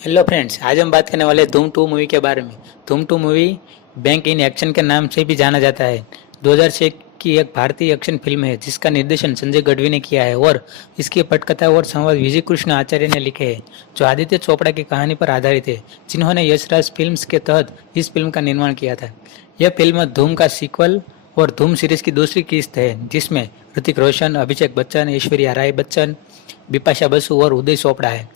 Hello friends, आज हम बात करने वाले हैं धूम 2 मूवी के बारे में। धूम 2 मूवी बैंक इन एक्शन के नाम से भी जाना जाता है। 2006 की एक भारतीय एक्शन फिल्म है जिसका निर्देशन संजय गढ़वी ने किया है और इसकी पटकथा और संवाद विजय कृष्ण आचार्य ने लिखे हैं, जो आदित्य चोपड़ा की कहानी पर आधारित है, जिन्होंने यशराज फिल्म्स के तहत इस फिल्म का निर्माण किया था। यह फिल्म धूम का सीक्वल और धूम सीरीज की दूसरी किस्त है, जिसमें ऋतिक रोशन, अभिषेक बच्चन, ऐश्वर्या राय बच्चन, बिपाशा बसु और उदय चोपड़ा है।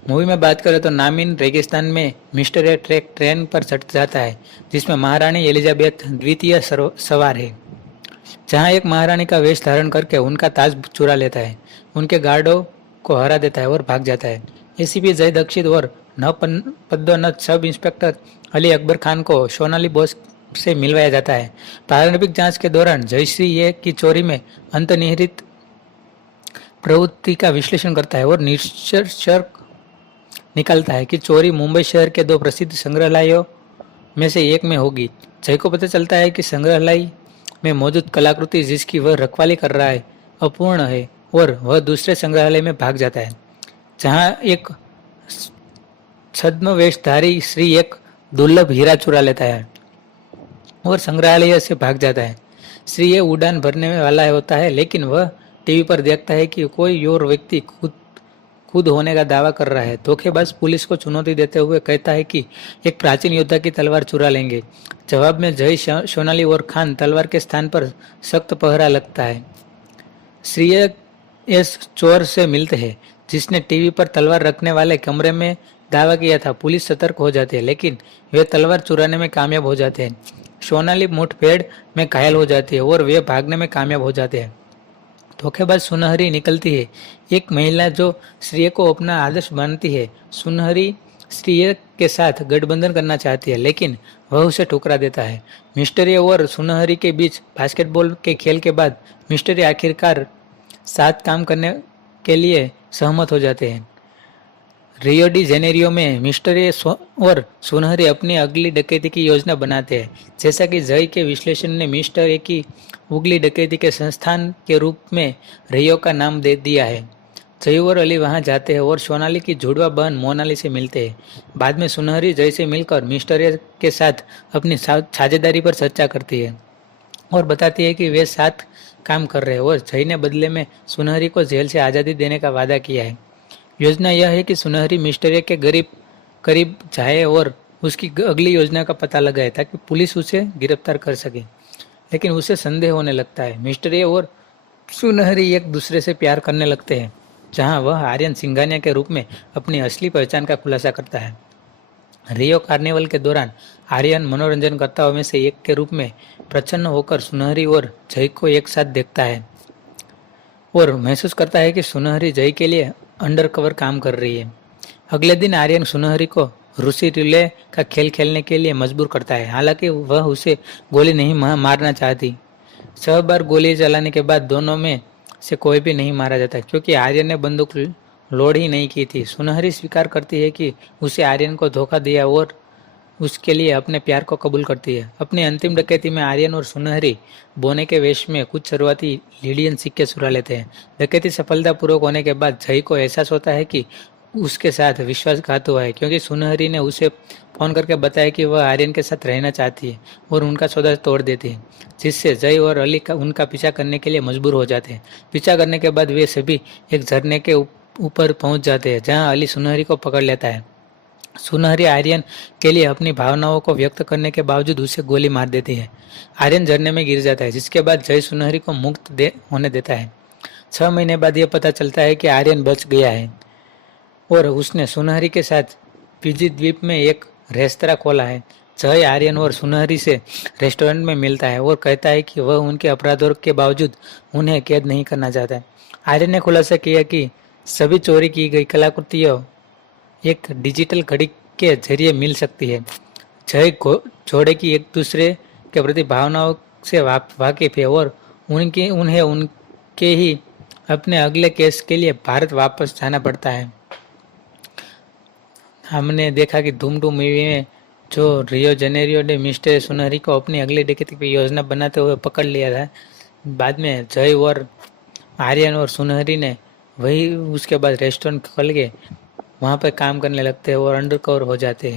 मूवी में बात करें तो नामिन रेगिस्तान में मिस्टर ए ट्रैक ट्रेन पर चढ़ जाता है, जिसमें महारानी एलिजाबेथ द्वितीय सवार है, जहां एक महारानी का वेश धारण करके उनका ताज चुरा लेता है, उनके गार्डों को हरा देता है और भाग जाता है। एसीपी जय दीक्षित और नवपदोन्नत सब इंस्पेक्टर अली अकबर खान को सोनाली बोस से मिलवाया जाता है। प्रारंभिक जांच के दौरान जयश्री ये की चोरी में अंतर्निहित प्रवृत्ति का विश्लेषण करता है और निष्कर्ष निकलता है कि चोरी मुंबई शहर के दो प्रसिद्ध संग्रहालयों में से एक में होगी। जय को पता चलता है कि संग्रहालय में मौजूद कलाकृति जिसकी वह रखवाली कर रहा है अपूर्ण है और वह दूसरे संग्रहालय में भाग जाता है, जहां एक छद्मवेशधारी श्री एक दुर्लभ हीरा चुरा लेता है और संग्रहालय से भाग जाता है। श्री ये उड़ान भरने वाला होता है, लेकिन वह टीवी पर देखता है कि कोई और व्यक्ति खुद होने का दावा कर रहा है। धोखेबाज पुलिस को चुनौती देते हुए कहता है कि एक प्राचीन योद्धा की तलवार चुरा लेंगे। जवाब में जय, सोनाली और खान तलवार के स्थान पर सख्त पहरा लगता है। श्रेय इस चोर से मिलते हैं जिसने टीवी पर तलवार रखने वाले कमरे में दावा किया था। पुलिस सतर्क हो जाती है, लेकिन वे तलवार चुराने में कामयाब हो जाते हैं। सोनाली मुठभेड़ में घायल हो जाती है और वे भागने में कामयाब हो जाते हैं। धोखेबाज सुनहरी निकलती है, एक महिला जो श्रेय को अपना आदर्श मानती है। सुनहरी श्रेय के साथ गठबंधन करना चाहती है, लेकिन वह उसे ठुकरा देता है। मिस्टरी और सुनहरी के बीच बास्केटबॉल के खेल के बाद मिस्टरी आखिरकार साथ काम करने के लिए सहमत हो जाते हैं। रियो डी जेनेरियो में मिस्टरी और सुनहरी अपनी अगली डकैती की योजना बनाते हैं। जैसा कि जय के विश्लेषण ने मिस्टर ए की उगली डकैती के संस्थान के रूप में रियो का नाम दे दिया है। जय और अली वहां जाते हैं और सोनाली की जुड़वा बहन मोनाली से मिलते हैं। बाद में सुनहरी जय से मिलकर मिस्टर ए के साथ अपनी साझेदारी पर चर्चा करती है और बताती है कि वे साथ काम कर रहे हैं और जय ने बदले में सुनहरी को जेल से आज़ादी देने का वादा किया है। योजना यह है कि सुनहरी मिस्टर ए के करीब जाए और उसकी अगली योजना का पता लगाए ताकि पुलिस उसे गिरफ्तार कर सके, लेकिन उसे संदेह होने लगता है। मिस्टर ए और सुनहरी एक दूसरे से प्यार करने लगते हैं, जहां वह आर्यन सिंघानिया के रूप में अपनी असली पहचान का खुलासा करता है। रियो कार्निवल के दौरान आर्यन मनोरंजनकर्ताओं में से एक के रूप में प्रसन्न होकर सुनहरी और जय को एक साथ देखता है और महसूस करता है कि सुनहरी जय के लिए अंडरकवर काम कर रही है। अगले दिन आर्यन सुनहरी को रूसी रिले का खेल खेलने के लिए मजबूर करता है, हालांकि वह उसे गोली नहीं मारना चाहती। 6 बार गोली चलाने के बाद दोनों में से कोई भी नहीं मारा जाता, क्योंकि आर्यन ने बंदूक लोड ही नहीं की थी। सुनहरी स्वीकार करती है कि उसे आर्यन को धोखा दिया और उसके लिए अपने प्यार को कबूल करती है। अपनी अंतिम डकैती में आर्यन और सुनहरी बोने के वेश में कुछ शुरुआती लीडियन सिक्के चुरा लेते हैं। डकैती सफलतापूर्वक होने के बाद जय को एहसास होता है कि उसके साथ विश्वासघात हुआ है, क्योंकि सुनहरी ने उसे फोन करके बताया कि वह आर्यन के साथ रहना चाहती है और उनका सौदा तोड़ देती है, जिससे जय और अली उनका पीछा करने के लिए मजबूर हो जाते हैं। पीछा करने के बाद वे सभी एक झरने के ऊपर पहुंच जाते हैं, जहां अली सुनहरी को पकड़ लेता है। सुनहरी आर्यन के लिए अपनी भावनाओं को व्यक्त करने के बावजूद उसे गोली मार देती है। आर्यन झरने में गिर जाता है, जिसके बाद जय सुनहरी को मुक्त होने देता है। 6 महीने बाद यह पता चलता है कि आर्यन बच गया है और उसने सुनहरी के साथ फिजी द्वीप में एक रेस्तरां खोला है। जय आर्यन और सुनहरी से रेस्टोरेंट में मिलता है और कहता है कि वह उनके अपराधों के बावजूद उन्हें कैद नहीं करना चाहता है। आर्यन ने खुलासा किया कि सभी चोरी की गई कलाकृतियों एक डिजिटल घड़ी के जरिए मिल सकती है। जय जोड़े की एक दूसरे के प्रति भावनाओं से वाकिफ है और उन्हें उनके ही अपने अगले केस के लिए भारत वापस जाना पड़ता है। हमने देखा कि धूम 2 मूवी में जो रियो जेनेरियो ने मिस्टर सुनहरी को अपनी अगली डकैती की योजना बनाते हुए पकड़ लिया था। बाद में जय और आर्यन और सुनहरी ने वही उसके बाद रेस्टोरेंट खोल के वहां पे काम करने लगते हैं और अंडर कवर हो जाते हैं।